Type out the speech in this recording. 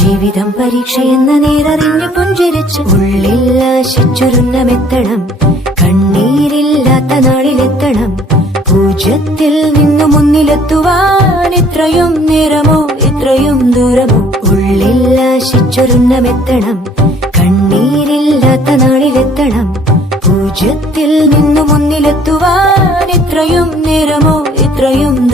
ജീവിതം പരീക്ഷയെന്ന നേരറിഞ്ഞു പുഞ്ചിരിച്ച് ഉള്ളിൽ ആശിച്ചൊരുന്നമെത്തണം. കണ്ണീരില്ലാത്ത നാളിലെത്തണം. പൂജ്യത്തിൽ നിന്നു മുന്നിലെത്തുവാൻ ഇത്രയും നേരമോ ഇത്രയും ദൂരമോ? ഉള്ളിൽ ആശിച്ചൊരുന്നമെത്തണം. കണ്ണീരില്ലാത്ത നാളിലെത്തണം. പൂജ്യത്തിൽ നിന്നു മുന്നിലെത്തുവാൻ ഇത്രയും നേരമോ ഇത്രയും